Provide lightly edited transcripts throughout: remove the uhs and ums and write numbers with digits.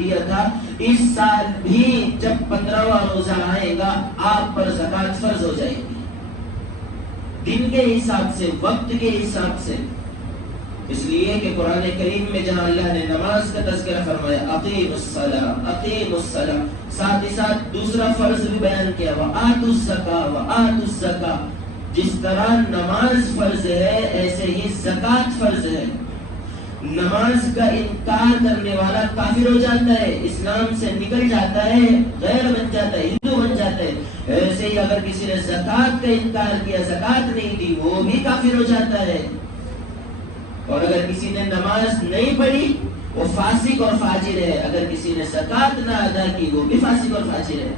دیا تھا، اس سال بھی جب 15واں روزہ آئے گا آپ پر زکات فرض ہو جائے گی، دن کے حساب سے، وقت کے حساب سے۔ اس لیے کہ قرآن کریم میں جہاں اللہ نے نماز کا تذکرہ فرمایا اقیم الصلاۃ اقیم الصلاۃ، ساتھ ہی ساتھ دوسرا فرض بھی بیان کیا وآتوا الزکاۃ وآتوا الزکاۃ۔ جس طرح نماز فرض ہے ایسے ہی زکات فرض ہے۔ نماز کا انکار کرنے والا کافر ہو جاتا ہے، اسلام سے نکل جاتا ہے، غیر بن جاتا ہے، ہندو بن جاتا ہے۔ ایسے ہی اگر کسی نے زکات کا انکار کیا، زکات نہیں دی، وہ بھی کافر ہو جاتا ہے۔ اور اگر کسی نے نماز نہیں پڑھی وہ فاسق اور فاجر ہے، اگر کسی نے زکات نہ ادا کی وہ بھی فاسق اور فاجر ہے۔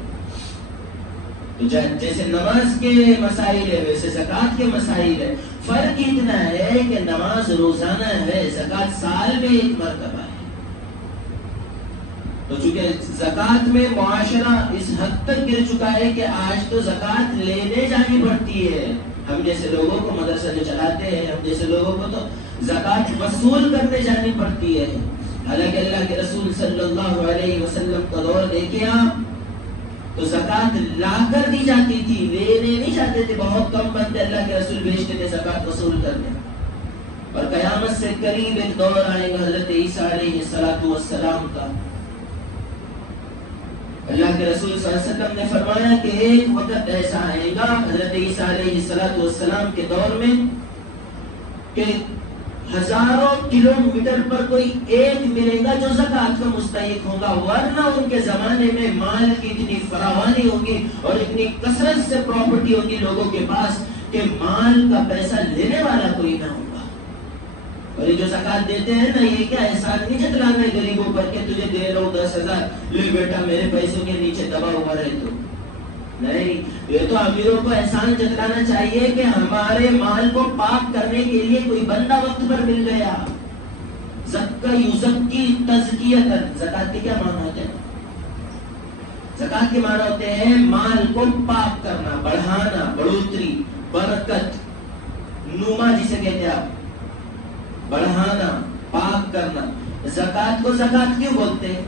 تو جیسے نماز کے مسائل ہے ویسے زکات کے مسائل ہے۔ فرق اتنا ہے کہ نماز روزانہ ہے، زکات سال میں ایک مرتبہ ہے۔ تو چونکہ زکات میں معاشرہ اس حد تک گر چکا ہے کہ آج تو زکات لینے جانی پڑتی ہے۔ ہم جیسے لوگوں کو مدرسہ جو چلاتے ہیں، ہم جیسے لوگوں کو تو زکات وصول کرنے جانی پڑتی ہے۔ حالانکہ اللہ کے رسول صلی اللہ علیہ وسلم کا دور دیکھیں آپ تو زکات لا کر دی جاتی تھی، لینے نہیں جاتے تھے۔ بہت کم بندے اللہ کے رسول بھیجتے تھے زکات وصول کرنے۔ اور قیامت سے قریب ایک دور آئے گا حضرت عیسیٰ علیہ السلام کا۔ اللہ کے رسول صلی اللہ علیہ وسلم نے فرمایا کہ ایک وقت ایسا آئے گا حضرت عیسیٰ علیہ السلام کے دور میں کہ ہزاروں کلومیٹر پر کوئی ایک ملے گا جو زکات کا مستحق ہوگا، ورنہ ان کے زمانے میں مال کی اتنی فراوانی ہوگی اور اتنی کثرت سے پراپرٹی ہوگی لوگوں کے پاس کہ مال کا پیسہ لینے والا کوئی نہ ہوگا۔ اور یہ جو زکات دیتے ہیں نا، یہ کیا احسان نہیں جتلانا ہے غریبوں پر کہ تجھے دے رہا ہوں 10,000 لے بیٹا میرے پیسوں کے نیچے دبا ہوا رہے تو نہیں، یہ تو امیروں کو احسان جتلانا چاہیے کہ ہمارے مال کو پاک کرنے کے لیے کوئی بندہ وقت پر مل گیا۔ زکا یزکی تزکیۃ، زکات کے کیا معنی ہوتے ہیں؟ زکات کے معنی ہوتے ہیں مال کو پاک کرنا، بڑھانا، بڑھوتری، برکت، نما جسے کہتے ہیں آپ، بڑھانا، پاک کرنا۔ زکات کو زکات کیوں بولتے ہیں؟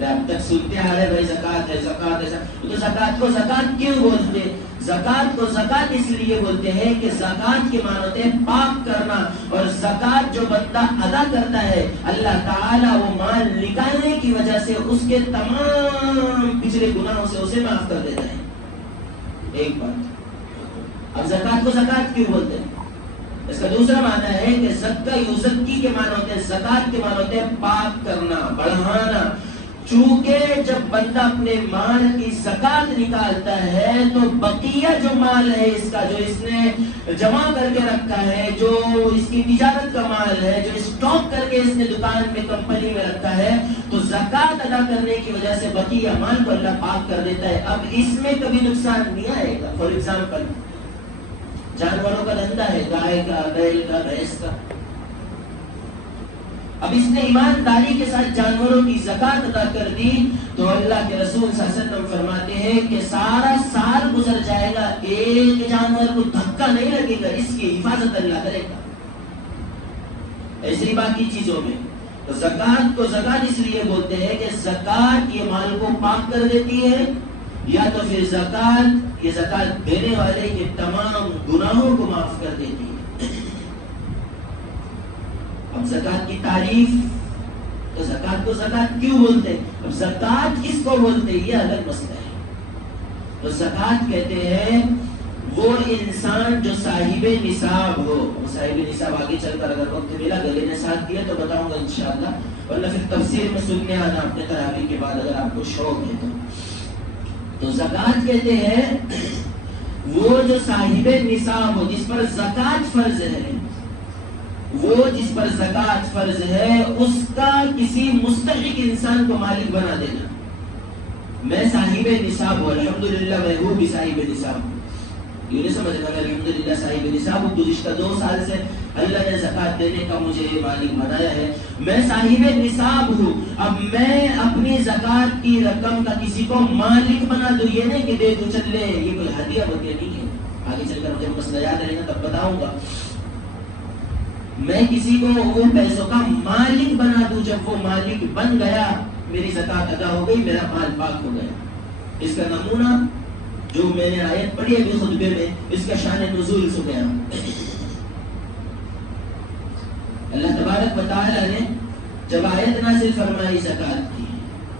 اب تک سنتے آ رہے بھائی زکات ہے، زکات ہے، تو زکات کو زکات کیوں بولتے ہیں؟ زکات کو زکات اس لیے بولتے ہیں کہ زکات کے معنی ہوتے ہیں پاک کرنا، اور زکات جو بندہ ادا کرتا ہے اللہ تعالیٰ وہ مال نکالنے کی وجہ سے اس کے تمام پچھلے گناہوں سے اسے معاف کر دیتا ہے۔ ایک بات، اب زکات کو زکات کیوں بولتے ہیں؟ اس کا دوسرا معنی ہے کہ زکا یزکی کے معنی ہوتے ہیں، زکات کے معنی ہوتے ہیں پاک کرنا، بڑھانا۔ چونکہ جب بندہ اپنے مال کی زکات نکالتا ہے تو بقیہ جو مال ہے اس کا، جو اس نے جمع کر کے رکھا ہے، جو اس کی تجارت کا مال ہے، جو اسٹاک کر کے اس نے دکان میں کمپنی میں رکھا ہے، تو زکات ادا کرنے کی وجہ سے بقیہ مال کو اللہ پاک کر دیتا ہے۔ اب اس میں کبھی نقصان نہیں آئے گا۔ فار ایگزامپل جانوروں کا دھندا ہے، گائے کا، بیل کا، بھینس کا، اب اس نے ایمانداری کے ساتھ جانوروں کی زکات ادا کر دی تو اللہ کے رسول صلی اللہ علیہ وسلم فرماتے ہیں کہ سارا سال گزر جائے گا، ایک جانور کو دھکا نہیں لگے گا، اس کی حفاظت اللہ کرے گا۔ ایسے ہی باقی چیزوں میں تو زکات کو زکات اس لیے بولتے ہیں کہ زکات یہ مال کو پاک کر دیتی ہے، یا تو پھر زکات یہ زکات دینے والے کے تمام گناہوں کو معاف کر دیتی ہے۔ اب زکات کی تعریف، تو زکات کو زکات کیوں بولتے ہیں؟ اب زکات کس کو بولتے ہیں یہ الگ مسئلہ ہے۔ تو زکات کہتے ہیں وہ انسان جو صاحب نصاب ہو۔ صاحب نصاب آگے چل کر اگر وقت ملا گلے نے ساتھ دیا تو بتاؤں گا انشاءاللہ، ورنہ پھر تفسیر میں سننے آنا اپنے تراویح کے بعد اگر آپ کو شوق ہے تو زکات کہتے ہیں وہ جو صاحب نصاب ہو، جس پر زکات فرض ہے، وہ جس پر زکات فرض ہے اس کا کسی مستحق انسان کو مالک بنا دینا۔ میں صاحب نصاب ہوں، الحمدللہ میں ہوں بھی صاحب نصاب ہوں، یہ نہیں سمجھنا میں الحمدللہ صاحب نصاب ہوں، گزشتہ 2 سال سے اللہ نے زکات دینے کا مجھے مالک بنایا ہے، میں صاحب نصاب ہوں۔ اب میں اپنی زکات کی رقم کا کسی کو مالک بنا دوں، یہ نہیں کہ دے تو چل لے، یہ کوئی ہدیہ وغیرہ نہیں ہے، آگے چل کر مجھے مسئلہ یاد رہے گا تب بتاؤں گا۔ میں کسی کو ان پیسوں کا مالک بنا دوں، جب وہ مالک بن گیا میری زکات ادا ہو گئی، میرا مال پاک ہو گیا۔ اس کا نمونہ جو میں نے آیت پڑھی ابھی خطبے میں، اس کا شان نزول سنیا۔ اللہ تبارک و تعالی نے جب آیت نازل فرمائی زکات کی،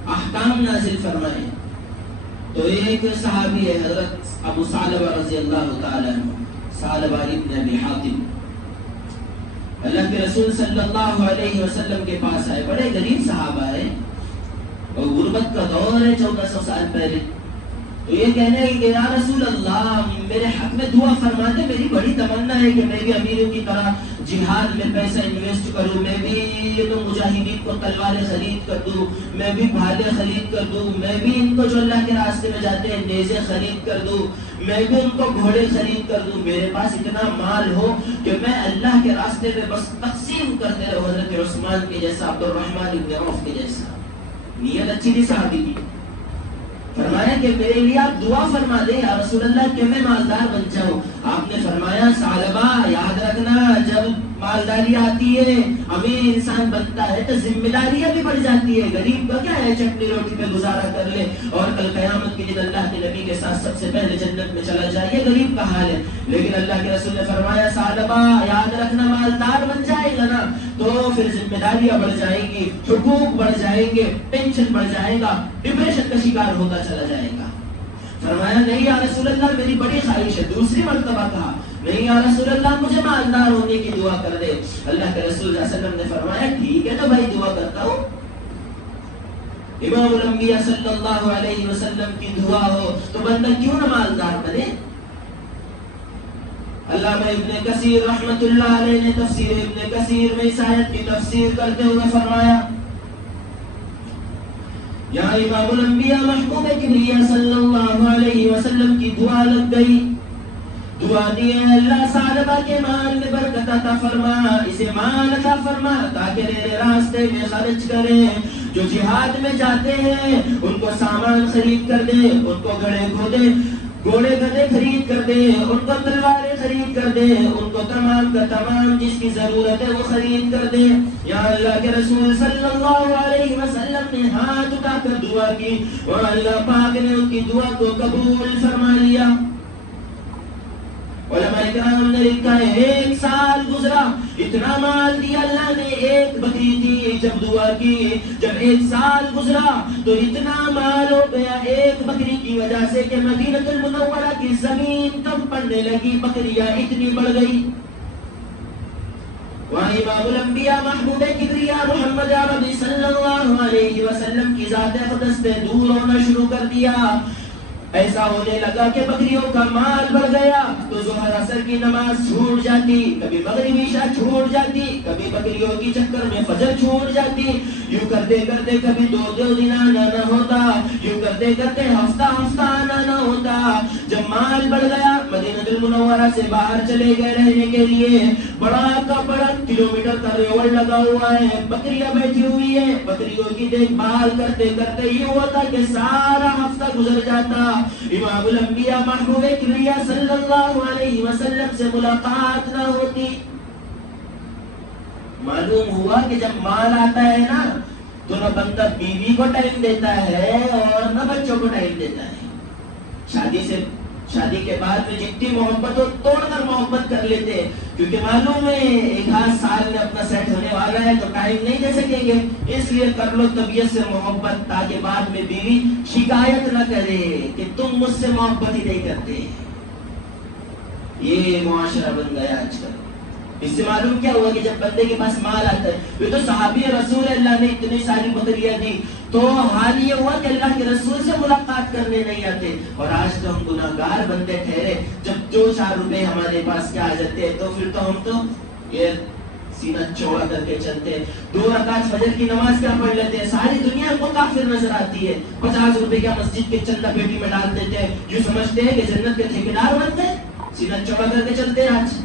احکام نازل فرمائے، تو ایک صحابی ہے حضرت ابو ثعلبہ رضی اللہ تعالی عنہ، ثعلبہ ابن ابی حاتم، اللہ کے رسول صلی اللہ علیہ وسلم کے پاس آئے، بڑے غریب صحابہ ہیں اور غربت کا دور ہے 1400 سال پہلے، تو یہ کہنے کہ یا رسول اللہ میرے حق میں دعا فرما دے، میری بڑی تمنا ہے کہ میں بھی امیروں کی طرح جہاد میں پیسہ انویسٹ کروں، میں بھی تو مجاہدین کو تلواریں خرید کر دوں، میں بھی بھالے خرید کر دوں، میں بھی ان کو جو اللہ کے راستے میں جاتے ہیں نیزے خرید کر دوں، میں بھی ان کو گھوڑے خرید کر دوں، میرے پاس اتنا مال ہو کہ میں اللہ کے راستے میں بس تقسیم کرتے رہوں، حضرت عثمان کے جیسا، عبد الرحمن بن عوف کے جیسا۔ نیت اچھی تھی صحابی کی، فرمایا کہ میرے لیے آپ دعا فرما دیں یا رسول اللہ کہ میں مالدار بن جاؤں۔ آپ نے فرمایا ثعلبہ یاد رکھنا، جب مالداری آتی ہے، امیر انسان بنتا ہے تو ذمہ داریاں بھی بڑھ جاتی ہے۔ غریب کا کیا ہے، چٹنی روٹی پہ گزارا کر لے اور کل قیامت کے دن اللہ کے نبی کے ساتھ سب سے پہلے جنت میں چلا جائے، یہ غریب کا حال ہے۔ لیکن اللہ کے رسول نے فرمایا ثعلبہ یاد رکھنا، مالدار بن جائے گا نا تو پھر ذمہ داریاں بڑھ جائیں گی، حقوق بڑھ جائیں گے، ٹینشن بڑھ جائے گا، ڈپریشن کا شکار ہوتا چلا جائے گا۔ فرمایا نہیں یا رسول اللہ میری بڑی خواہش ہے، دوسری مرتبہ کہا نہیں یا رسول اللہ مجھے مالدار ہونے کی دعا کر دے۔ اللہ کے رسول صلی اللہ علیہ وسلم نے فرمایا ٹھیک ہے تو بھائی دعا کرتا ہوں۔ امام الانبیاء صلی اللہ علیہ وسلم کی دعا ہو تو بندہ کیوں نہ مالدار بنے۔ علامہ ابن کثیر رحمت اللہ علیہ نے تفسیر ابن کثیر میں اس آیت کی تفسیر کرتے ہوئے فرمایا یہاں امام الانبیاء محبوب کبریا صلی اللہ علیہ وسلم کی دعا لگ گئی، دعا دی ہے اللہ ثعلبہ کے مال میں برکت عطا فرما، اسے مال عطا فرما تاکہ میرے راستے میں خرچ کرے، جو جہاد میں جاتے ہیں ان کو سامان خرید کر دے، ان کو گھوڑے گدے خرید کر دے، ان کو تلواریں خرید کر دے، ان کو تمام کا تمام جس کی ضرورت ہے وہ خرید کر دے۔ یا اللہ کے رسول صلی اللہ علیہ وسلم نے ہاتھ اٹھا کر دعا کی اور اللہ پاک نے ان کی دعا کو قبول فرما لیا۔ علماء کرام نے لکھا ہے 1 سال گزرا، اتنا مال دیا اللہ نے، ایک بکری تھی جب دعا کی، جب 1 سال گزرا تو اتنا مال ہو گیا ایک بکری کی وجہ سے کہ مدینہ المنورہ کی زمین کم پڑنے لگی، بکریاں اتنی بڑھ گئی۔ وہاں امام الانبیاء محبوب کبریا محمد عربی صلی اللہ علیہ وسلم کی ذات اقدس سے دور ہونا شروع کر دیا۔ ایسا ہونے لگا کہ بکریوں کا مال بڑھ گیا تو ظہر عصر کی نماز چھوٹ جاتی، کبھی مغرب عشاء چھوٹ جاتی، کبھی بکریوں کی چکر میں فجر چھوٹ جاتی، یوں کرتے کرتے کبھی 2 دن آنا نہ ہوتا، یوں کرتے کرتے ہفتہ آنا نہ ہوتا۔ جب مال بڑھ گیا مدینہ المنورہ سے باہر چلے گئے رہنے کے لیے، بڑا کا بڑا کلومیٹر کا ریوڑ لگا ہوا ہے، بکریاں بیٹھی ہوئی ہیں، بکریوں کی دیکھ بھال کرتے کرتے یوں ہوتا کہ سارا ہفتہ گزر جاتا، امام الانبیاء محبوب کبریا صلی اللہ علیہ وسلم سے ملاقات نہ ہوتی۔ معلوم ہوا کہ جب مال آتا ہے نا تو نہ بندہ بیوی کو ٹائم دیتا ہے اور نہ بچوں کو ٹائم دیتا ہے۔ شادی کے بعد میں جتنی محبت ہو توڑ کر محبت کر لیتے ہیں، کیونکہ معلوم ہے 1 سال میں اپنا سیٹ ہونے والا ہے تو ٹائم نہیں دے سکیں گے، اس لیے کر لو طبیعت سے محبت تاکہ بعد میں بیوی شکایت نہ کرے کہ تم مجھ سے محبت ہی نہیں کرتے۔ یہ معاشرہ بن گیا آج کل۔ اس سے معلوم کیا ہوا کہ جب بندے کے پاس مال آتا ہے، یہ تو صحابی رسول اللہ نے اتنی ساری بکریاں دی تو حال یہ ہوا کہ اللہ کے رسول سے ملاقات کرنے نہیں آتے، اور آج تو ہم گناہگار بندے ٹھہرے، جب 2-4 روپے ہمارے پاس کیا آ جاتے ہیں تو پھر تو ہم تو یہ سینہ چوڑا کر کے چلتے ہیں، 2 رکعت فجر کی نماز کیا پڑھ لیتے ہیں، ساری دنیا کو کافر نظر آتی ہے، 50 روپے کیا مسجد کے چندہ پیٹی میں ڈال دیتے ہیں، جو سمجھتے ہیں کہ جنت کے ٹھیکیدار بنتے ہیں، سینہ چوڑا کر کے چلتے ہیں۔ آج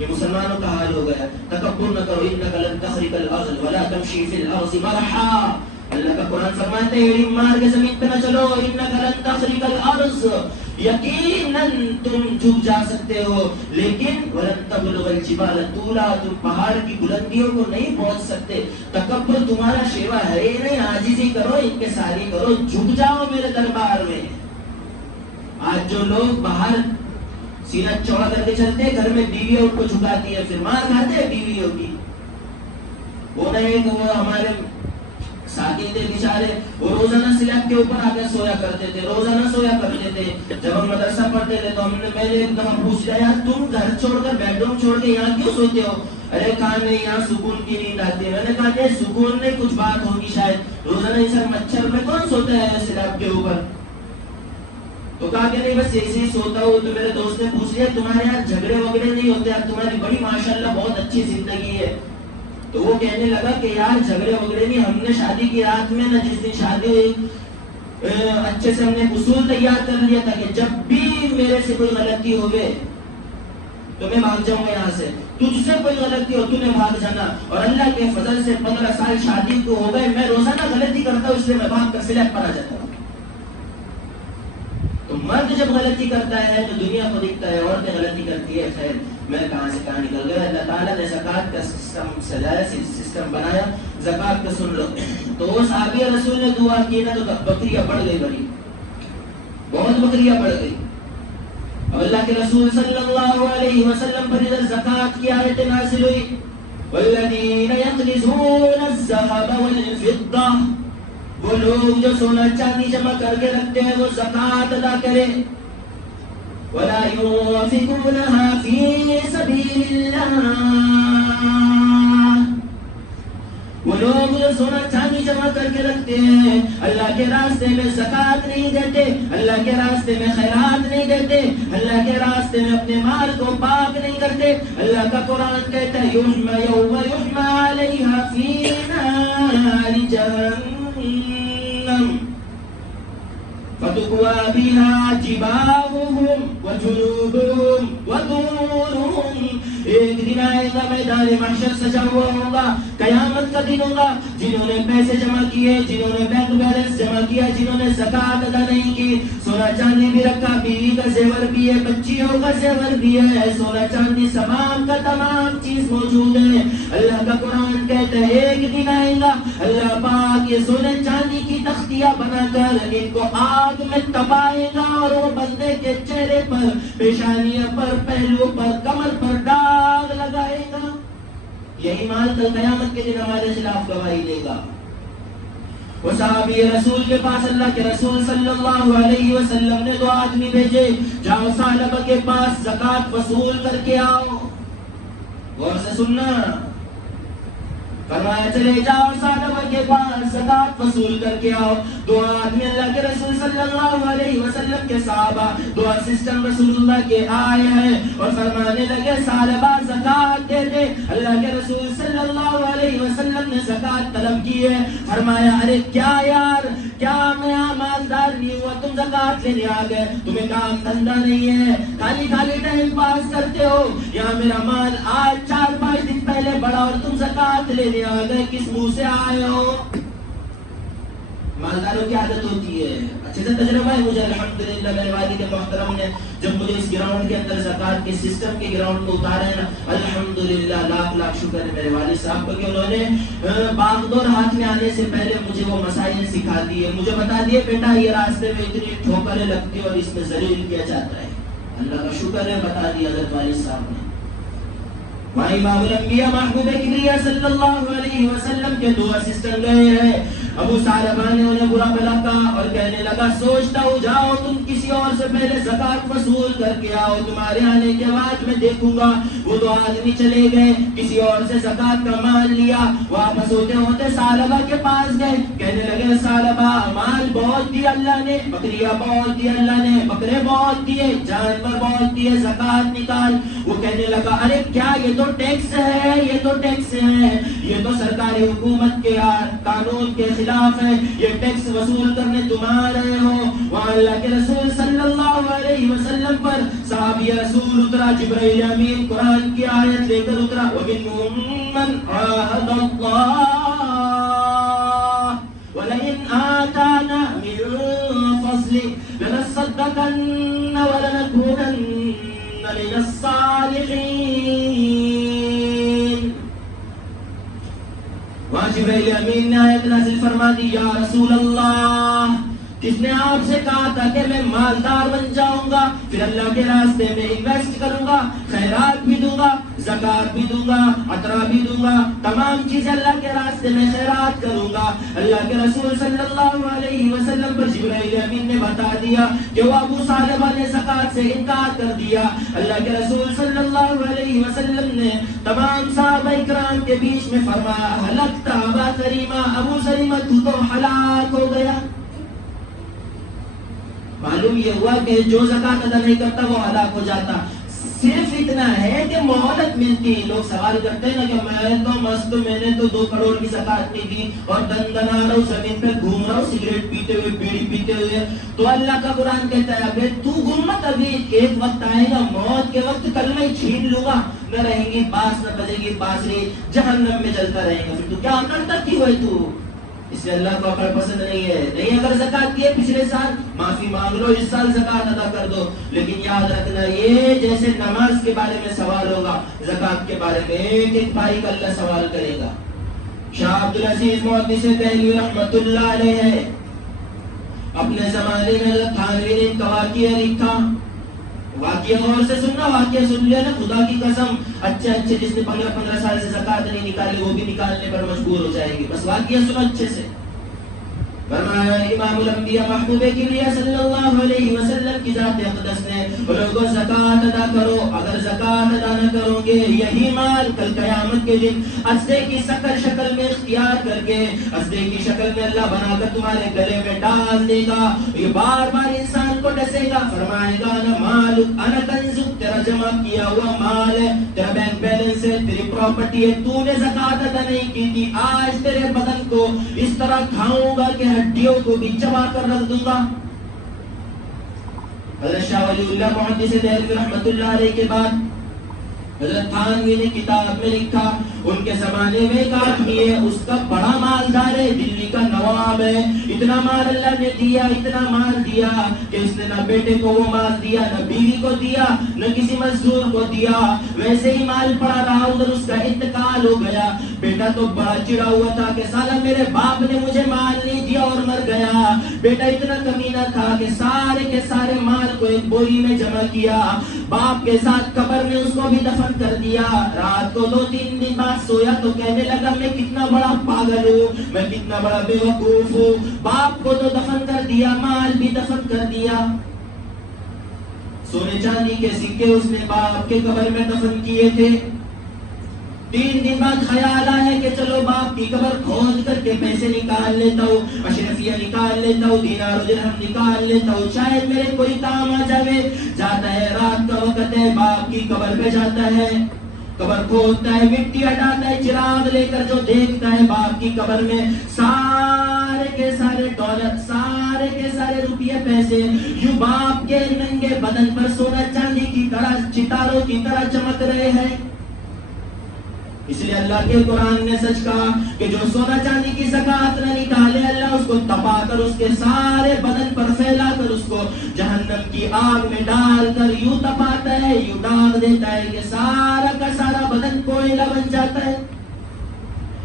یہ مسلمانوں کا حال ہو گیا۔ تکبر نہ کرو، انک لن تخرق الارض ولا تمشي في الارض مرحا، اللہ کا قرآن فرماتے ہیں مار کے زمین پہ نہ چلو، انک لن تخرق الارض، یقیناً تم جھک جا سکتے ہو، لیکن وَلَن تَبْلُغَ الْجِبَالَ طُولًا، تم پہاڑ کی بلندیوں کو نہیں پہنچ سکتے. تکبر تمہارا شیوا ہے ہی نہیں. عاجزی کرو، انکساری کرو، جھک جاؤ میرے دربار میں. آج جو لوگ باہر سینہ چوڑا کر کے چلتے ہیں، گھر میں بیویوں کو جھکاتی ہے، پھر مار کھاتے ہیں بیویوں کی. وہ نہیں کہ وہ ہمارے ساتھی تھے بیچارے، وہ روزانہ سلیب کے اوپر آ کے سویا کرتے تھے، روزانہ سویا کرتے تھے. جب ہم مدرسہ پڑھتے تھے تو میں نے ایک دفعہ پوچھ لیا، یار تم گھر چھوڑ کر بیڈ روم چھوڑ کے یہاں کیوں سوتے ہو؟ ارے کہا نہیں یہاں سکون کی نیند آتی ہے. میں نے کہا کہ سکون نہیں، کچھ بات ہوگی شاید. روزانہ اس مچھر میں کون سوتا ہے سلیب کے اوپر؟ تو کہا کہ نہیں بس ایسے ہی سوتا ہوں. تو میرے دوست نے پوچھ لیا تمہارے یہاں جھگڑے وگڑے نہیں ہوتے؟ تمہاری بڑی ماشاءاللہ بہت اچھی زندگی ہے. تو وہ کہنے لگا کہ یار جھگڑے وگڑے نہیں، ہم نے شادی کی رات میں نہ جس دن شادی ہوئی اچھے سے ہم نے اصول تیار کر لیا تھا کہ جب بھی میرے سے کوئی غلطی ہوئے تو میں بھاگ جاؤں گا یہاں سے. تجھ سے کوئی غلطی ہو تو نے بھاگ جانا. اور اللہ کے فضل سے 15 سال شادی کو ہو گئے، میں روزانہ غلطی کرتا ہوں، اس لیے میں بھاگ کر سلیب پر آ جاتا ہوں. تو مرد جب غلطی کرتا ہے تو دنیا کو دکھتا ہے، عورتیں غلطی کرتی ہے. خیر میں کہاں سے کہاں نکل گیا. اللہ تعالیٰ نے زکوٰۃ کا سسٹم سجایا، سسٹم بنایا. زکوٰۃ کا سن لو. تو وہ صحابی رسول نے دعا کی نا تو بکریاں بڑھ گئی، بڑی بہت بکریاں بڑھ گئی. اور اللہ کے رسول صلی اللہ علیہ وسلم پر ادھر زکوٰۃ کی آیت نازل ہوئی، والذین یکنزون الذھب والفضہ، وہ لوگ جو سونا چاندی جمع کر کے رکھتے ہیں وہ زکوٰۃ ادا کریں. ولا ينفقونها في سبيل الله، وہ لوگ جو سونا چاندی جمع کر کے رکھتے ہیں اللہ کے راستے میں زکوٰۃ نہیں دیتے، اللہ کے راستے میں خیرات نہیں دیتے، اللہ کے راستے میں اپنے مال کو پاک نہیں کرتے. اللہ کا قرآن کہتا ہے یوم یحمى علیہا فی نار جہنم فتقوى بها جباههم وجنوبهم وظهورهم. ایک دن آئے گا میدان محشر سجا ہوا ہوگا، قیامت کا دن ہوگا. جنہوں نے پیسے جمع کیے، جنہوں نے بینک بیلنس جمع کیا، جنہوں نے زکوٰۃ ادا نہیں کی، سونا چاندی بھی رکھا، بیوی کا زیور بھی ہے، بچیوں کا زیور بھی ہے، سونا چاندی تمام کا تمام چیز موجود ہے. اللہ کا قرآن کہتا ہے ایک دن آئے گا اللہ پاک یہ سونے چاندی کی تختیاں بنا کر ان کو آگ میں تپائے گا، اور وہ بندے کے چہرے پر، پیشانیوں پر، پہلو پر، کمر پر داغ لگائے گا. یہی مال کل قیامت کے دن ہمارے خلاف گواہی دے گا. وہ صحابی رسول کے پاس اللہ کے رسول صلی اللہ علیہ وسلم نے 2 آدمی بھیجے، جاؤ ثعلبہ کے پاس زکوٰۃ وصول کر کے آؤ. غور سے سننا، فرمایا چلے جاؤ ثعلبہ کے پاس زکوٰۃ وصول کر کے آؤ. 2 آدمی اللہ کے رسول صلی اللہ علیہ وسلم کے صحابہ، 2 اسسٹنٹ رسول اللہ کے آئے ہیں اور فرمانے لگے ثعلبہ زکوٰۃ دے دے. اللہ کے رسول صلی اللہ علیہ وسلم نے زکوٰۃ طلب کی ہے. فرمایا ارے کیا یار، کیا میں مالدار نہیں ہوا تم زکوٰۃ لینے آ گئے؟ تمہیں کام دھندا نہیں ہے، خالی خالی ٹائم پاس کرتے ہو. یہاں میرا مال آج 4-5 دن پہلے بڑا اور تم زکوٰۃ لینے آ گئے، کس منہ سے آئے ہو؟ مالداروں کی عادت ہوتی ہے. اچھے سے تجربہ ہے مجھے الحمدللہ. میرے والد محترم نے جب مجھے اس گراؤنڈ کے اندر زکوٰۃ کے سسٹم کے گراؤنڈ کو اتارا ہے نا، الحمدللہ لاکھ لاکھ شکر ہے میرے والد صاحب کو کہ انہوں نے باغدور ہاتھ میں آنے سے پہلے مجھے وہ مسائل سکھا دیے، مجھے بتا دیے بیٹا یہ راستے میں اتنی ٹھوکریں لگتی ہیں اور اس میں ذلیل کیا جاتا ہے. اللہ کا شکر ہے بتا دیا حضرت والد صاحب نے. وہاں امام الانبیاء محبوب کبریا صلی اللہ علیہ وسلم کے 2 اسسٹنٹ گئے ہیں. ابو ثعلبہ نے انہیں برا بھلا کہا اور کہنے لگا سوچتا ہوں جاؤ تم کسی اور سے پہلے زکوٰۃ وصول کر کے آؤ، تمہارے آنے کے بعد میں دیکھوں گا. وہ 2 آدمی چلے گئے، کسی اور سے زکوٰۃ کا مال لیا، واپس ہوتے ہوتے ثعلبہ کے پاس گئے. کہنے لگے ثعلبہ مال بہت دیا اللہ نے، بکریاں بہت دی اللہ نے، بکرے بہت دیے، جانور بہت دیے، زکوٰۃ نکال. وہ کہنے لگا ارے کیا یہ تو ٹیکس ہے، یہ تو ٹیکس ہے، یہ تو سرکاری حکومت کے قانون کے خلاف ہے، یہ ٹیکس وصول کرنے تم آ رہے ہو. وہاں اللہ کے رسول صلی اللہ علیہ وسلم پر صحابی رسول اترا، جبرائیل امین قرآن کی آیت لے کر اترا. وَمِنْهُمْ مَنْ عَاهَدَ اللَّهَ وَلَئِنْ آتَانَا مِنْ فَضْلِهِ لَنَصَّدَّقَنَّ من الصالحین. وہاں جبرائیل امین نے آیت نازل فرما دی، یا رسول اللہ، کس نے آپ سے کہا تھا کہ میں مالدار بن جاؤں گا، پھر اللہ کے راستے میں انویسٹ کروں گا، خیرات بھی دوں گا، زکات بھی دوں گا، عطرہ بھی دوں گا، تمام چیزیں اللہ کے راستے میں خیرات کروں گا. اللہ کے رسول صلی اللہ علیہ وسلم پر جبرائیل امین نے بتا دیا کہ وہ ابو صالبہ نے زکات سے انکار کر دیا. اللہ کے رسول صلی اللہ علیہ وسلم نے تمام صحابہ کرام کے بیچ میں فرمایا، ہلکت ابا سلیمہ، ابو سلیمہ تو ہلاک ہو گیا. معلوم یہ ہوا کہ جو زکات ادا نہیں کرتا وہ ہلاک ہو جاتا. صرف اتنا ہے کہ مہلت ملتی. لوگ سوال کرتے ہیں نا کہ میں تو مست، میں نے تو 2 کروڑ کی زکات نہیں دی اور دن دنا رہا ہوں، زمین پہ گھوم رہا ہوں، سگریٹ پیتے ہوئے، بیڑی پیتے ہوئے. تو اللہ کا قرآن کہتا ہے ابے تو گھوم مت، ابھی ایک وقت آئے گا موت کے وقت کلمہ چھین لوں گا، نہ رہیں گی بانس، نہ بجے گی بانسری، جہنم میں جلتا رہے گا. پھر تو کیا کرتا کی ہوئی تو؟ اس سے اللہ کو عقل پسند نہیں ہے. نہیں اگر زکات کی ہے پچھلے سال معافی مانگ لو، اس سال زکات ادا کر دو. لیکن یاد رکھنا یہ جیسے نماز کے بارے میں سوال ہوگا، زکات کے بارے میں ایک ایک بھائی کا اللہ سوال کرے گا. شاہ عبدالعزیز محدث دہلوی رحمت اللہ علیہ اپنے زمانے میں تھانوی نے کا واقعہ لکھا. واقعہ غور سے سننا، واقعہ سن لیا نا، خدا کی قسم اچھے جس نے 15 سال سے زکات نہیں نکالی وہ بھی نکالنے پر مجبور ہو جائے گی. بس واقعہ سنو اچھے سے. فرمایا امام الانبیاء محبوب کبریا صلی اللہ علیہ وسلم کی ذات اقدس نے لوگوں زکات ادا کرو، اگر زکات ادا نہ کرو گے یہی مال کل قیامت کے دن اسدے کی شکل میں اختیار کر کے اسدے کی شکل میں اللہ بنا کر تمہارے گلے میں ڈال دے گا. یہ بار بار انسان کو ڈسے گا، فرمائے گا انا مالک انا کنزک، تیرا جمع کیا ہوا مال ہے، تیرا بینک بیلنس ہے، تیری پراپرٹی ہے، تو نے زکات ادا نہیں کی تھی، آج تیرے بدن کو اس طرح کھاؤں گا کہ ہڈیوں کو بھی چبا کر رکھ دوں گا. حضرت شاہ ولی اللہ محدث دہلوی رحمت اللہ علیہ کے بعد حضرت تھانوی نے کتاب میں لکھا، ان کے زمانے میں ایک آدمی ہے، اس کا بڑا مالدار ہے، دلی کا نواب ہے. اتنا مال اللہ نے دیا، اتنا مال دیا کہ اس نے نہ بیٹے کو وہ مال دیا، نہ بیوی کو دیا، نہ کسی مزدور کو دیا. ویسے ہی مال پڑا رہا، ادھر اس کا انتقال ہو گیا. بیٹا تو بڑا چڑا ہوا تھا کہ سالا میرے باپ نے مجھے مال نہیں دیا اور مر گیا. بیٹا اتنا کمینہ تھا کہ سارے کے سارے مال کو ایک بوری میں جمع کیا، باپ کے ساتھ قبر میں اس کو بھی دفن کر دیا. رات کو 2-3 دن بعد سویا تو کہنے لگا میں کتنا بڑا پاگل ہوں، میں کتنا بڑا بے وقوف ہوں. باپ کو تو دفن کر دیا، مال بھی دفن کر دیا. سونے چاندی کے سکے اس نے باپ کے قبر میں دفن کیے تھے. 3 دن بعد خیال آیا کہ چلو باپ کی قبر کھود کر کے پیسے نکال لیتا ہوں، اشرفیہ نکال لیتا ہوں، دینار و درہم نکال لیتا ہوں، شاید میرے کوئی کام آ جائے. جاتا ہے، رات کا وقت ہے، باپ کی قبر پہ جاتا ہے، قبر کھودتا ہے، مٹی ہٹاتا ہے، چراغ لے کر جو دیکھتا ہے باپ کی قبر میں سارے کے سارے ڈالر، سارے کے سارے روپیے پیسے یوں باپ کے ننگے بدن پر سونا چاندی کی طرح، ستاروں کی طرح چمک رہے ہیں. اس لیے اللہ کے قرآن نے سچ کہا کہ جو سونا چاندی کی زکات نہ نکالے اللہ اس کو تپا کر اس کے سارے بدن پر پھیلا کر اس کو جہنم کی آگ میں ڈال کر یوں تپاتا ہے، یوں ڈال دیتا ہے کہ سارا کا سارا بدن کوئلہ بن جاتا ہے.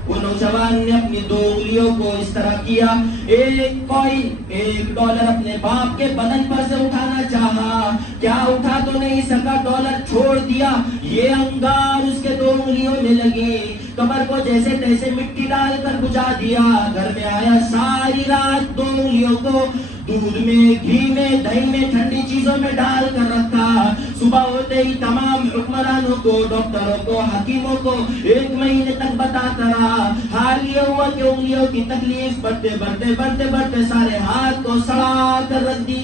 وہ نوجوان نے اپنی 2 انگلیوں کو اس طرح کیا، ایک کوئن، $1 اپنے باپ کے بدن پر سے اٹھانا چاہا، کیا اٹھا تو نہیں سکا، ڈالر چھوڑ دیا. یہ انگار اس کے 2 انگلیوں میں لگی، قبر کو جیسے تیسے مٹی ڈال کر بجھا دیا. گھر میں آیا، ساری رات 2 انگلیوں کو دودھ میں، گھی میں، دہی میں، ٹھنڈی چیزوں میں ڈال کر رکھا. صبح ہوتے ہی تمام حکمرانوں کو، ڈاکٹروں کو، حکیموں کو 1 مہینے تک بتاتا رہا. حال یہ ہوا کہ انگلیوں کی تکلیف بڑھتے سارے ہاتھ کو سڑا کر رکھ دی.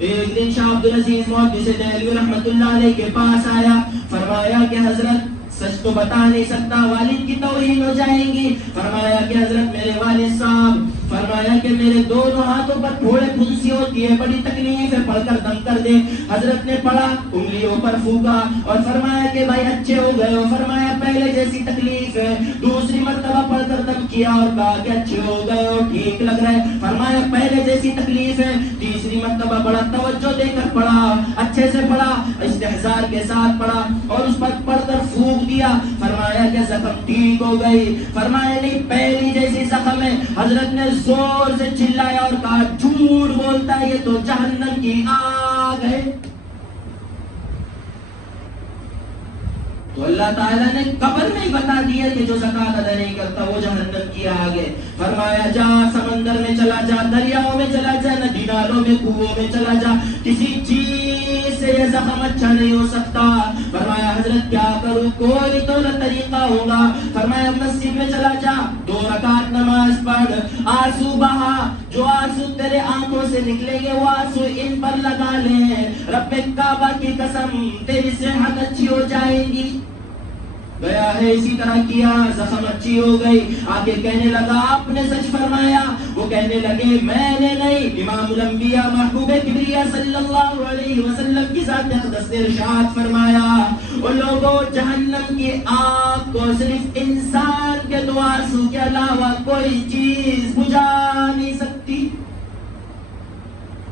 ایک دن شاہ عبدالعزیز محدث دہلوی رحمت اللہ علیہ کے پاس آیا، فرمایا کہ حضرت سچ تو بتا نہیں سکتا، والد کی توہین ہو جائیں گی. فرمایا کہ حضرت میرے والد صاحب، فرمایا فرمایا کہ میرے دونوں ہاتھوں پر پھوڑے پھنسی ہوتی ہے، بڑی تکلیف ہے، پڑھ کر دم کر دے۔ حضرت نے پڑھا، انگلیوں پر پھونکا اور فرمایا کہ بھائی اچھے ہو گئے ہو؟ فرمایا پہلے جیسی تکلیف ہے۔ دوسری مرتبہ پڑھ کر دم کیا اور کہا کہ اچھے ہو گئے ہو، ٹھیک لگ رہا ہے؟ فرمایا پہلے جیسی تکلیف ہے۔ تیسری مرتبہ بڑا توجہ دے کر پڑھا، اچھے سے پڑھا، استحضار کے ساتھ پڑھا اور اس پر پڑھ کر پھونک دیا۔ فرمایا کہ زخم ٹھیک ہو گئی؟ فرمایا نہیں، پہلی جیسی زخم ہے۔ حضرت نے زور سے چلایا اور کہا جھوٹ بولتا ہے، یہ تو جہنم کی آگ ہے۔ تو اللہ تعالیٰ نے قبر میں ہی بتا دیا کہ جو زکات ادا نہیں کرتا وہ جہنم کی آگ ہے۔ فرمایا جا سمندر میں چلا جا، دریاؤں میں چلا جا، ندی نالوں میں، کنووں میں چلا جا، کسی چیز سے یہ زخم اچھا نہیں ہو سکتا۔ فرمایا حضرت کیا کروں؟ کوئی تو طریقہ ہوگا۔ فرمایا مسجد میں چلا جا، 2 رکعت نماز پڑھ، آنسو بہا، جو آنسو تیرے آنکھوں سے نکلیں گے وہ آنسو ان پر لگا لے، رب کعبہ کی قسم تیری صحت اچھی ہو جائے گی۔ گیا ہے، اسی طرح کیا، زخم اچھی ہو گئی۔ آگے کہنے لگا آپ نے سچ فرمایا۔ وہ کہنے لگے میں نے نہیں، امام الانبیاء محبوب کبریا صلی اللہ علیہ وسلم کی ذات اقدس نے ارشاد فرمایا ان لوگوں جہنم کی آگ کو صرف انسان کے 2 آنسو کے علاوہ کوئی چیز بجھا نہیں سکتی۔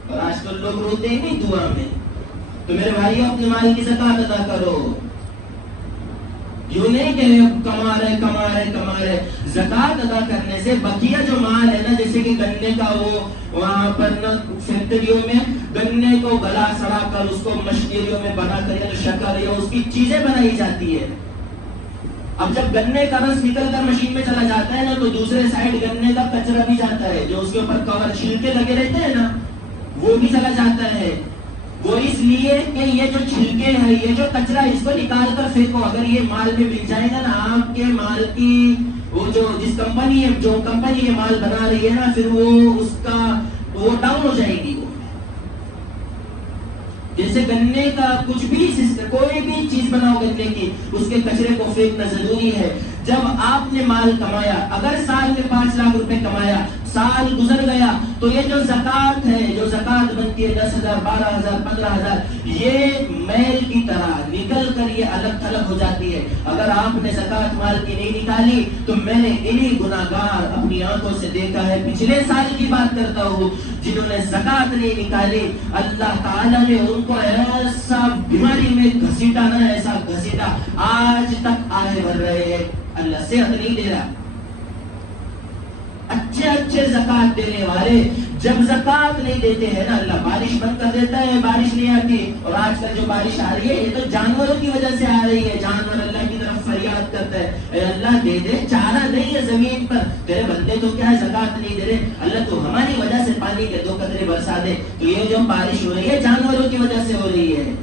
اور آج کل لوگ روتے ہی نہیں دعا میں۔ تو میرے بھائی اپنے مال کی زکات ادا کرو، یوں نہیں کہ کما رہے۔ زکات ادا کرنے سے بقیہ جو مال ہے نا، جیسے کہ گنے کا وہ وہاں پر نا فیکٹریوں میں گنے کو گلا سڑا کر اس کو مشینریوں میں بنا کر یا شکر یا اس کی چیزیں بنائی جاتی ہے۔ اب جب گنے کا رس نکل کر مشین میں چلا جاتا ہے نا، تو دوسرے سائڈ گنے کا کچرا بھی جاتا ہے، جو اس کے اوپر کور چھلکے لگے رہتے ہیں نا، وہ بھی چلا جاتا ہے۔ وہ اس لیے کہ یہ جو چھلکے ہیں، یہ جو کچرا، اس کو نکال کر پھینکو۔ اگر یہ مال میں مل جائے گا نا، آپ کے مال کی وہ جو جس کمپنی ہے، جو کمپنی یہ مال بنا رہی ہے نا، پھر وہ اس کا وہ ڈاؤن ہو جائے گی۔ جیسے گنے کا کچھ بھی کوئی بھی چیز بناؤ گنے کی، اس کے کچرے کو پھینکنا ضروری ہے۔ جب آپ نے مال کمایا، اگر سال میں 5 لاکھ روپے کمایا، سال گزر گیا، تو یہ جو زکات ہے، جو زکات بنتی ہے 10,000 12,000 15,000، یہ میل کی طرح نکل کر یہ الگ تھلگ ہو جاتی ہے۔ اگر آپ نے زکات مال کی نہیں نکالی تو میں نے انہی گناہگار اپنی آنکھوں سے دیکھا ہے، پچھلے سال کی بات کرتا ہوں، جنہوں نے زکات نہیں نکالی، اللہ تعالیٰ نے ان کو ایسا بیماری میں گھسیٹا نا، ایسا گھسیٹا، آج تک آئے بھر رہے ہیں۔ اللہ صحت نہیں دے رہا۔ اچھے زکات دینے والے جب زکات نہیں دیتے ہیں نا، اللہ بارش بند کر دیتا ہے، بارش نہیں آتی۔ اور آج کل جو بارش آ رہی ہے یہ تو جانوروں کی وجہ سے آ رہی ہے۔ جانور اللہ کی طرف فریاد کرتا ہے، اے اللہ دے دے، چارہ نہیں ہے زمین پر، تیرے بندے تو کیا ہے زکات نہیں دے رہے، اللہ تو ہماری وجہ سے پانی کے 2 قطرے برسا دے۔ تو یہ جو بارش ہو رہی ہے جانوروں کی وجہ سے ہو رہی ہے۔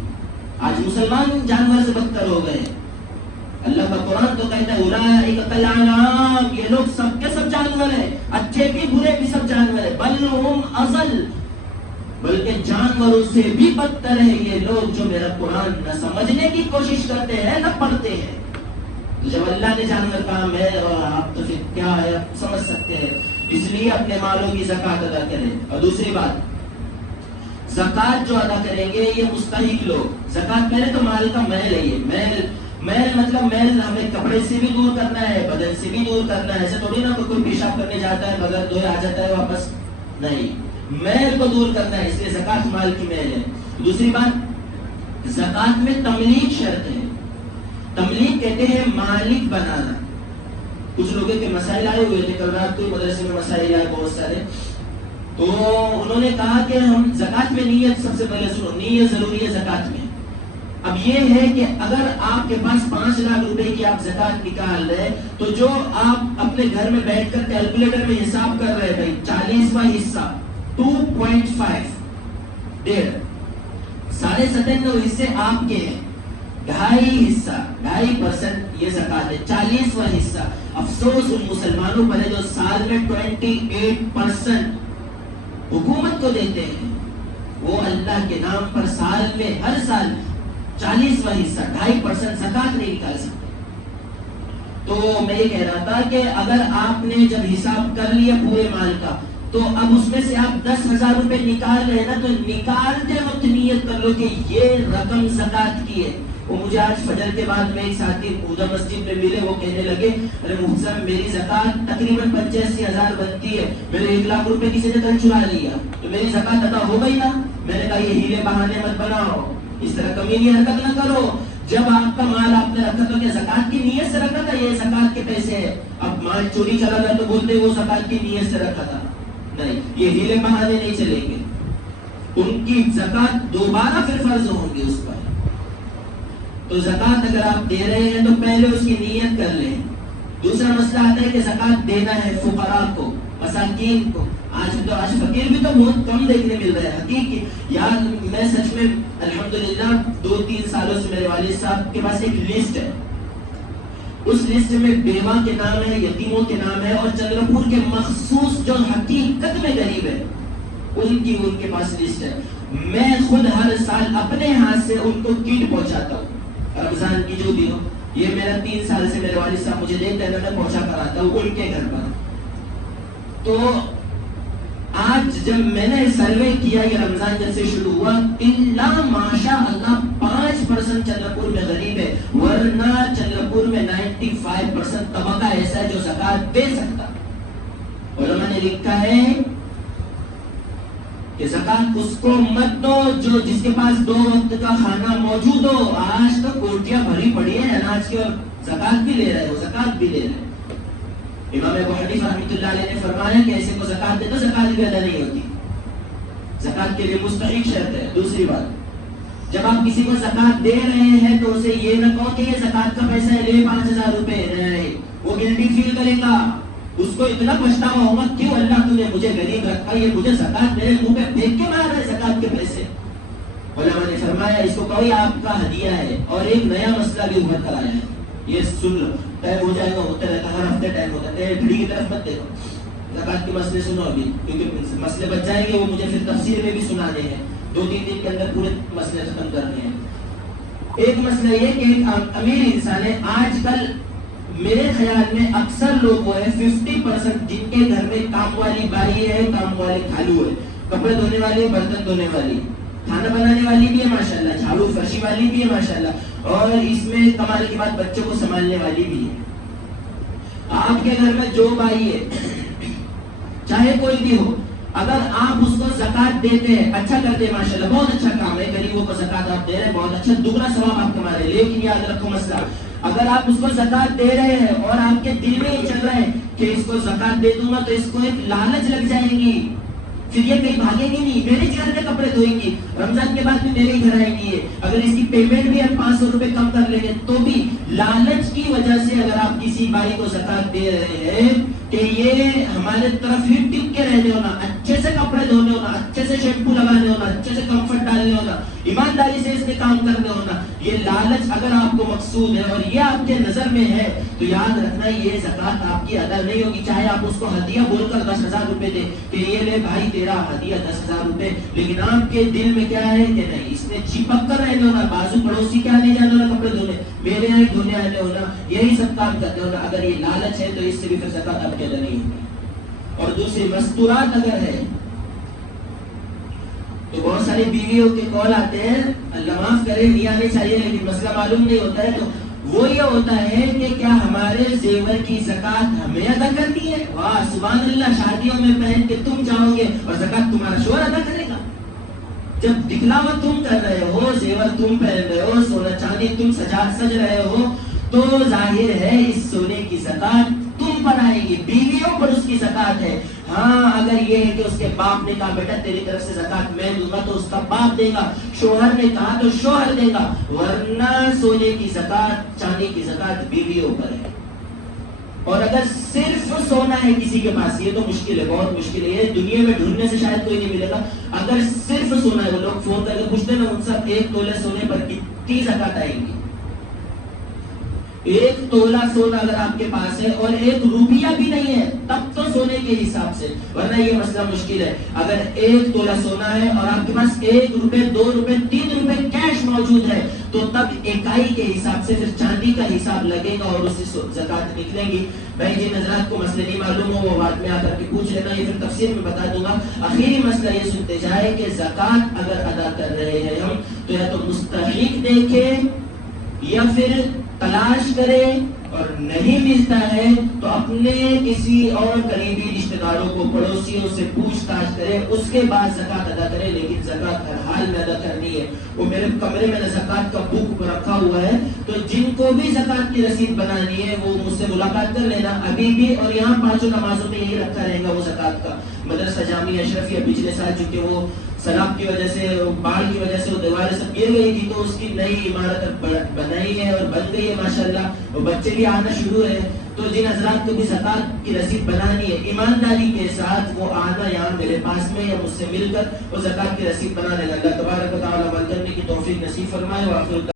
آج مسلمان جانور سے بدتر ہو گئے۔ اللہ کا قرآن تو کہتا ہے اولئک کالانعام، یہ لوگ سب کے سب جانور ہیں، اچھے بھی برے بھی سب جانور ہیں، بل ہم اضل، بلکہ جانوروں سے بھی بدتر ہے یہ لوگ جو میرا قرآن نہ سمجھنے کی کوشش کرتے ہیں نہ پڑھتے ہیں۔ جب اللہ نے جانور کہا میں اور آپ، تو پھر کیا ہے آپ سمجھ سکتے ہیں۔ اس لیے اپنے مالوں کی زکات ادا کریں۔ اور دوسری بات، زکات جو ادا کریں گے یہ مستحق لوگ، زکات پہلے تو مال کا میل ہے، یہ میل مطلب میل ہمیں کپڑے سے بھی دور کرنا ہے، بدن سے بھی دور کرنا ہے۔ ایسے تھوڑی نا کوئی پیشاب کرنے جاتا ہے بغیر دھوئے آ جاتا ہے واپس، نہیں، میل کو دور کرنا ہے، اس لیے زکات مال کی میل ہے۔ دوسری بات، زکات میں تملیک شرط ہے۔ تملیک کہتے ہیں مالک بنانا۔ کچھ لوگوں کے مسائل آئے ہوئے تھے، کل رات کو مدرسے میں مسائل آئے بہت سارے، تو انہوں نے کہا کہ ہم زکات میں نیت، سب سے پہلے سنو، نیت ضروری ہے زکات میں۔ اب یہ ہے کہ اگر آپ کے پاس 5 لاکھ روپے کی آپ زکات نکال رہے، تو جو آپ اپنے گھر میں بیٹھ کر کیلکولیٹر میں حساب کر رہے بھائی 40واں حصہ 2.5 97 حصے آپ کے ہیں، 2.5 حصہ 2.5% یہ زکات ہے، 40واں حصہ افسوس ان مسلمانوں پر ہے جو سال میں 28% حکومت کو دیتے ہیں، وہ اللہ کے نام پر سال میں ہر سال 40واں حصہ 2.5% زکات نہیں نکال سکتے۔ تو میں یہ کہہ رہا تھا کہ اگر آپ نے جب حساب کر لیا پورے مال کا، تو اب اس میں سے آپ 10,000 روپے نکال رہے ہیں نا، تو نکالتے وقت نیت کر لو کہ یہ رقم زکات کی ہے. وہ مجھے آج فجر کے بعد میں ایک ساتھی خدا مسجد میں ملے، وہ کہنے لگے ارے محسن میری زکات تقریباً 85,000 بنتی ہے، میرے 1 لاکھ روپے کسی نے کل چرا لیا تو میری زکات ادا ہو گئی نا. میں نے کہا یہ ہیلے بہانے مت بناؤ، اس طرح کمینی حرکت نہ کرو. جب آپ کا مال آپ نے رکھا تو کیا زکات کی نیت سے رکھا تھا؟ یہ زکات کے پیسے ہیں. اب مال چوری چلا گیا تو بولتے وہ زکات کی نیت سے رکھا تھا. نہیں، یہ ہیلے بہانے نہیں چلیں گے. ان کی زکات دوبارہ پھر فرض ہوں گی اس پر. تو زکات اگر آپ دے رہے ہیں تو پہلے اس کی نیت کر لیں. دوسرا مسئلہ آتا ہے کہ زکات دینا ہے فقراء کو، مساکین کو. آج فقیر بھی تو بہت کم دیکھنے مل رہے ہیں. حقیقی یار میں سچ میں الحمدللہ 2-3 سالوں سے میرے والد صاحب کے پاس ایک لسٹ ہے. اس لسٹ میں بیوہ کے نام ہے، یتیموں کے نام ہے، اور چندرپور کے مخصوص جو حقیقت میں غریب ہے ان کے پاس لسٹ ہے. میں خود ہر سال اپنے ہاتھ سے ان کو کٹ پہنچاتا ہوں، رمضان کی جو بھی ہو. یہ میرا 3 سال سے میرے والد صاحب مجھے دیتے ہیں، میں پہنچا کر آتا ہوں ان کے گھر پر. تو آج جب میں نے سروے کیا، یہ رمضان جب سے شروع ہوا، اللہ ماشاء اللہ 5% چندرپور میں غریب ہے، ورنہ چندرپور میں 95% طبقہ ایسا ہے جو زکات دے سکتا. علماء نے لکھا ہے کہ زکات اس کو مت دو جو جس کے پاس 2 وقت کا کھانا موجود ہو. آج تو کوٹیاں بھری پڑی ہیں اناج کی، اور زکات بھی لے رہے ہو، زکات بھی لے رہے. امام ابو حنیفہ رحمۃ اللہ علیہ نے فرمایا کہ ایسے کو زکات دے تو زکات بھی ادا نہیں ہوتی. زکات کے لیے مستحق شرط ہے. دوسری بات، جب آپ کسی کو زکات دے رہے ہیں تو اسے یہ نہ کہو کہ یہ زکات کا پیسہ ہے، لے 5,000 روپے. وہ گلٹی فیل کرے گا، اس کو اتنا پچھتاوا ہوگا کیوں اللہ تو نے مجھے غریب رکھا، یہ مجھے زکات میرے منہ پہ پھینک کے مار رہا ہے زکات کے پیسے. علماء نے فرمایا اس کو کہو یہ آپ کا ہدیہ ہے. اور ایک نیا مسئلہ بھی ابھر کر آیا ہے، یہ سن لو. ٹائم ہو جائے گا، ہوتا رہتا ہر ہفتے ٹائم ہوتا ہے. گھڑی کی طرف مت دیکھو، زکات کے مسئلے سنو ابھی، کیونکہ مسئلے بچ جائیں گے، وہ مجھے پھر تفسیر میں بھی سنانے ہیں. 2-3 دن کے اندر پورے مسئلے ختم کرنے ہیں. ایک مسئلہ یہ کہ ایک امیر انسان ہے. آج کل میرے خیال میں اکثر لوگ وہ ہے 50% جن کے گھر میں کام والی بائی ہے، کام والے کھالو ہے، کپڑے دھونے والی، برتن دھونے والی، کھانا بنانے والی بھی ہے ماشاءاللہ، جھاڑو فرشی والی بھی ہے ماشاءاللہ، اور اس میں کمال کی بات بچوں کو سنبھالنے والی بھی ہے. آپ کے گھر میں جو بائی ہے چاہے کوئی بھی ہو، اگر آپ اس کو زکات دیتے ہیں، اچھا کرتے ہیں ماشاءاللہ، بہت اچھا کام ہے. غریبوں کو زکات آپ دے رہے ہیں، بہت اچھا، دگنا ثواب آپ کما رہے ہیں. لیکن یاد رکھو مسئلہ، اگر آپ اس کو زکات دے رہے ہیں اور آپ کے دل میں یہ چل رہا ہے کہ اس کو زکات دے دوں گا تو اس کو ایک لالچ لگ جائے گی، پھر یہ کہیں بھاگے گی نہیں، میرے گھر میں کپڑے دھوئیں گی، رمضان کے بعد بھی میرے گھر آئے گی. اگر اس کی پیمنٹ بھی ہم 500 روپے کم کر لیں گے تو بھی لالچ کی وجہ سے اگر آپ کسی بھائی کو زکات دے رہے ہیں کہ یہ ہمارے طرف ہی ٹک کے رہنے ہونا، اچھے سے کپڑے دھونے ہونا، اچھے سے شیمپو لگانے ہونا، اچھے سے کمفرٹ ڈالنے ہونا، ایمانداری سے اس میں کام کرنے ہونا، یہ لالچ اگر آپ کو مقصود ہے اور یہ آپ کے نظر میں ہے تو یاد رکھنا یہ زکات آپ کی ادا نہیں ہوگی. چاہے آپ اس کو ہدیہ بول کر 10,000 روپے دیں کہ یہ لے بھائی تیرا ہدیہ 10,000 روپے، لیکن آپ کے دل میں کیا ہے کہ نہیں، اس نے چپک کر رہنے ہونا، بازو پڑوسی کیا نہیں جانا ہونا کپڑے دھونے، میرے یہاں دھونے آنے ہونا، یہی سب کام کرتے ہونا. اگر یہ لالچ ہے تو اس سے بھی پھر زکات آپ کے ادا نہیں ہوگی. اور دوسری مستورات اگر ہے تو بہت ساری بیویوں کے کال آتے ہیں، اللہ معاف کرے نہیں آنے چاہیے لیکن مسئلہ معلوم نہیں ہوتا ہے، تو وہ یہ ہوتا ہے کہ کیا ہمارے زیور کی زکات ہمیں ادا کرنی ہے؟ واہ سبحان اللہ، شادیوں میں پہن کے تم جاؤ گے اور زکات تمہارا شوہر ادا کرے گا. جب دکھلاوا تم کر رہے ہو، زیور تم پہن رہے ہو، سونا چاندی تم سج رہے ہو، تو ظاہر ہے اس سونے کی زکات تم پر آئے گی، بیویوں پر اس کی زکات ہے. ہاں اگر یہ ہے کہ اس کے باپ نے کہا بیٹا تیری طرف سے زکات میں دوں گا تو اس کا باپ دے گا، شوہر نے کہا تو شوہر دے گا، ورنہ سونے کی زکات، چاندی کی زکات بیویوں پر ہے. اور اگر صرف سونا ہے کسی کے پاس، یہ تو مشکل ہے، بہت مشکل ہے، یہ دنیا میں ڈھونڈنے سے شاید کوئی نہیں ملے گا. اگر صرف سونا ہے، وہ لوگ فون کر کے پوچھتے ہیں ان سب 1 تولے سونے پر کتنی زکات آئے گی. ایک تولہ سونا اگر آپ کے پاس ہے اور 1 روپیہ بھی نہیں ہے تب تو سونے کے حساب سے، ورنہ یہ مسئلہ مشکل ہے۔ اگر 1 تولہ سونا ہے اور آپ کے پاس 1 روپے 2 روپے 3 روپے کیش موجود ہے تو تب اکائی کے حساب سے پھر چاندی کا حساب لگے گا اور اس سے زکوٰۃ نکلے گی۔ بھائی جن حضرات کو مسئلے نہیں معلوم ہو وہ بعد میں آ کر کے پوچھ لینا، یہ پھر تفسیر میں بتا دوں گا۔ آخری مسئلہ یہ سنتے جائے کہ زکوٰۃ اگر ادا کر رہے ہیں ہم تو یا تو مستحق دیکھیں یا پھر تلاش کرے، اور نہیں ملتا ہے تو اپنے کسی اور قریبی رشتہ داروں کو پڑوسیوں سے پوچھ تاچھ کرے، اس کے بعد زکوٰۃ ادا کرے۔ لیکن زکوٰۃ ہر حال میں ادا کرنی ہے۔ وہ میرے کمرے میں زکوٰۃ کا بک رکھا ہوا ہے، تو جن کو بھی زکوٰۃ کی رسید بنانی ہے وہ مجھ سے ملاقات کر لینا ابھی بھی، اور یہاں 5 نمازوں میں یہی رکھا رہے گا وہ زکوٰۃ کا۔ مدرسہ جامعہ اشرفیہ پچھلے سال چونکہ وہ سیلاب کی وجہ سے، باڑھ کی وجہ سے وہ دیواریں سب گر گئی تھی، تو اس کی نئی عمارت بنائی ہے اور بن گئی ہے ماشاءاللہ، اور بچے بھی آنا شروع ہے۔ تو جن حضرات کو بھی زکوٰۃ کی رسید بنانی ہے ایمانداری کے ساتھ وہ آنا یہاں میرے پاس میں یا مجھ سے مل کر وہ زکوٰۃ کی رسید بنا لینا۔ اللہ تبارک و تعالیٰ عمل کرنے کی توفیق نصیب فرمائے۔